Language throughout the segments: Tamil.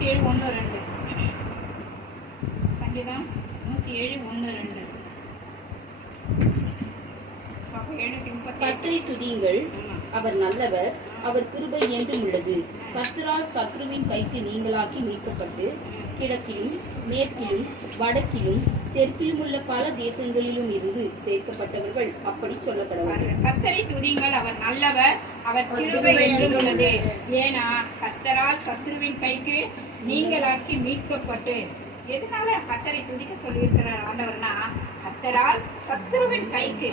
107:1-2. சங்கீதம் 107:1-2. கர்த்தரை துதியுங்கள், அவர் நல்லவர், அவர் கிருபை என்றும் உள்ளது. கர்த்தரால் சத்ருவின் கைக்கு நீங்களாக்கி மீட்கப்பட்டு கிழக்கிலும் மேற்கிலும் வடக்கிலும் தெற்கிலும் உள்ள பல தேசங்களிலும் இருந்து சேர்க்கப்பட்டவர்கள் அப்படி சொல்லப்படுவார்கள். கர்த்தரை துதியுங்கள், அவர் நல்லவர், அவர் கிருபை என்றும் உள்ளது. ஏன்னா கர்த்தரால் சத்ருவின் கைக்கு நீங்களாக்கி மீட்கப்பட்டு. எதனால கர்த்தரை துதிக்க சொல்லியிருக்கிறார் ஆண்டவர்னா, கர்த்தரால் சத்ருவின் கைக்கு.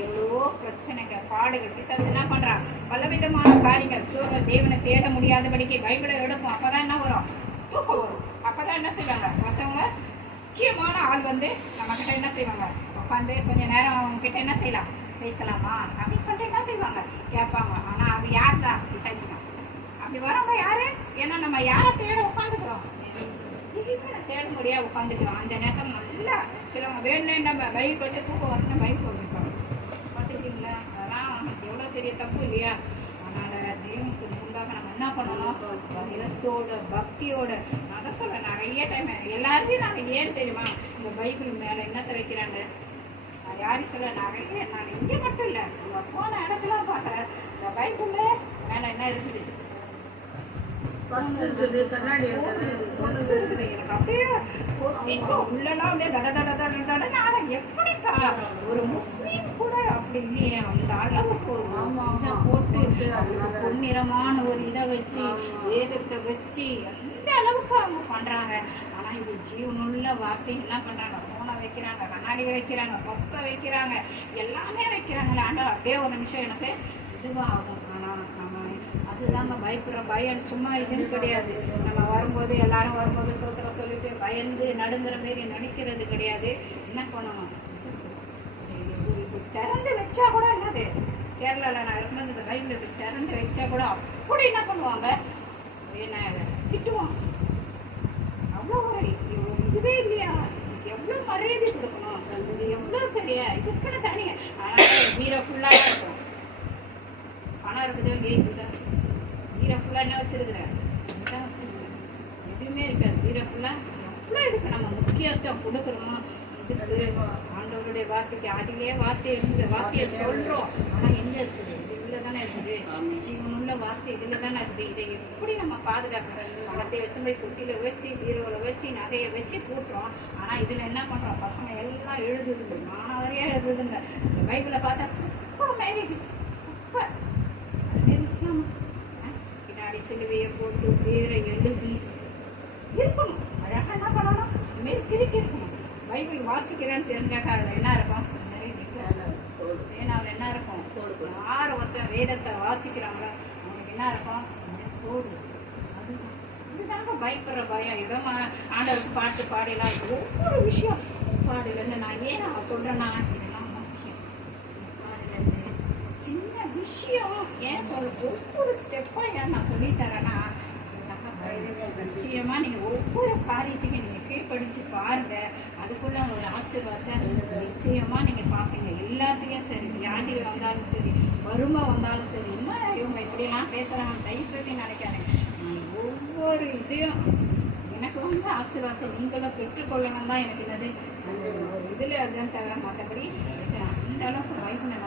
எவ்வளவோ பிரச்சனைகள், பாடுகள், பிசாசு என்ன பண்றான், பலவிதமான காரியங்கள், சோகம், தேவனை தேட முடியாதபடிக்கு பைபிளை எடுப்போம். அப்பதான் என்ன வரும், தூக்கம் வரும். அப்பதான் என்ன செய்வாங்க, மற்றவங்க முக்கியமான ஆள் வந்து நம்ம கிட்ட என்ன செய்வாங்க, உட்காந்து கொஞ்ச நேரம் அவங்க கிட்ட என்ன செய்யலாம், பேசலாமா அப்படின்னு சொல்லிட்டு என்ன செய்வாங்க, கேட்பாங்க. ஆனா அது யார் தான், விசாரிச்சுக்கலாம். அப்படி வரவங்க யாரு, ஏன்னா நம்ம யாரை தேட உட்காந்துக்கிறோம், தேட முடியாது உட்காந்துக்கிறோம். அந்த நேரத்தில் நல்லா சிலவங்க வேணும்னு நம்ம பைக் வச்சு தூக்கம் வரணும் பைக் போட்டுருக்கோம். பார்த்துக்கிட்டீங்களா, அதெல்லாம் நமக்கு எவ்வளோ பெரிய தப்பு இல்லையா? அதனால் தெய்வத்துக்கு முன்பாக நம்ம என்ன பண்ணணும், பயத்தோட பக்தியோட. நான் தான் சொல்கிறேன், நிறைய டைம் எல்லாருமே நாங்கள் ஏன் தெரியுமா, இந்த பைபிள் மேலே என்னத்தை வைக்கிறாங்க, நான் யாரையும் சொல்ல, நிறைய நான் இங்கே மட்டும் இல்லை, போன இடத்துல பார்க்குறேன், இந்த பைபிள் மேலே என்ன இருக்குது, கண்ணாடி இருக்குது. எனக்கு அப்படியே உள்ளலாம் அப்படியே தட தட தட தட. எப்படிக்கா ஒரு முஸ்லீம் கூட அப்படி இல்லையே, அந்த அளவுக்கு ஒரு போட்டு பொன்னிறமான ஒரு இதை வச்சு வேதத்தை வச்சு அந்த அளவுக்கு அவங்க பண்றாங்க. ஆனா இது ஜீவனுள்ள வார்த்தை என்ன பண்றாங்க, போனை வைக்கிறாங்க, கண்ணாடி வைக்கிறாங்க, பஸ்ஸை வைக்கிறாங்க, எல்லாமே வைக்கிறாங்களே. ஆண்டா அப்படியே ஒரு நிமிஷம் எனக்கு இதுவாக ஆகும். ஆனா நம்ம அதுதாங்க பயப்படுற பயம் சும்மா இதுன்னு கிடையாது. நம்ம வரும்போது எல்லாரும் வரும்போது சோத்திரம் சொல்லிட்டு பயந்து நடுங்குற மாரி நடிக்கிறது கிடையாது. என்ன பண்ணணும், திறந்து வச்சா கூட என்னது, கேரளாவில் நான் இருக்கும்போது இந்த பைபிள் திறந்து வச்சா கூட அப்படி என்ன பண்ணுவாங்க, என்ன திட்டுவாங்க. அவ்வளோ ஒரு இதுவே இல்லையா, எவ்வளோ மரியாதை கொடுக்கணும், இது எவ்வளோ பெரிய இதுக்குன்னு தனியாக. அதனால வீரை ஃபுல்லாக இருக்கும், பணம் இருக்குது, வீரா ஃபுல்லாக என்ன வச்சிருக்கிறேன், எதுவுமே இருக்காது. வீரா ஃபுல்லாக எவ்வளோ இதுக்கு நம்ம முக்கியத்துவம் கொடுக்குறோமோ, இதுக்கு ஆண்டவருடைய வார்த்தைக்கு அதிலே வார்த்தை இருக்குது, வார்த்தையை சொல்கிறோம். ஆனால் எங்கே இருக்குது, இது இதில் தானே இருக்குது, ஜீவனுள்ள வார்த்தை இதில் தானே இருக்குது. இதை எப்படி நம்ம பாதுகாக்கிறோம், பணத்தை எடுத்து போய் குட்டியில் வச்சு வீரோவில் வச்சு நகையை வச்சு கூட்டுறோம். ஆனால் இதில் என்ன பண்ணுறோம், பசங்க எல்லாம் எழுதுதுங்க, மாணவரையே எழுதுதுங்க. இந்த பைபிளை பார்த்தா குப்பை மேலே குப்பை பின்னாடி சிலுவையை போட்டு பேரை எழுதி இருக்கணும். அழகாக என்ன பண்ணணும், இதுமாரி கிரிக்கி இருக்கணும். பைபிள் வாசிக்கிறேன்னு தெரிஞ்சாக்கா அதில் என்ன இருக்கும், ஏனாவில் என்ன இருக்கும், யார் ஒருத்தன் வேதத்தை வாசிக்கிறாங்களோ அவனுக்கு என்ன இருக்கும், தோடு. அதுதான் இதுதாங்க பயப்படுற பயம். ஏதோ ஆண்டவருக்கு பாட்டு பாடலாம், ஒவ்வொரு விஷயம் பாடலன்னு நான் ஏன் நான் சொல்கிறேன்னா, இதெல்லாம் முக்கியம். பாடலேருந்து சின்ன விஷயம் ஏன் சொல்ல, ஒவ்வொரு ஸ்டெப்பாக ஏன் நான் சொல்லித்தரேன்னா, நிச்சயமாக நீங்கள் ஒவ்வொரு காரியத்தையும் நீங்கள் கீழ்படிச்சு பாருங்க, அதுக்குள்ள ஒரு ஆசீர்வாதத்தை நிச்சயமாக நீங்கள் பார்ப்பீங்க. எல்லாத்தையும் சரி, வியாதி வந்தாலும் சரி, வறுமை வந்தாலும் சரி, இன்னும் இவங்க இப்படிலாம் பேசுகிறாங்க தயவுசெய்து நினைக்காதீங்க. ஒவ்வொரு இதையும் எனக்கு வந்து ஆசீர்வாதத்தை நீங்களும் பெற்றுக்கொள்ளணும் தான் எனக்கு என்னது ஒரு இதில் அதுதான் தவிர, மற்றபடி அந்த அளவுக்கு பைபிளை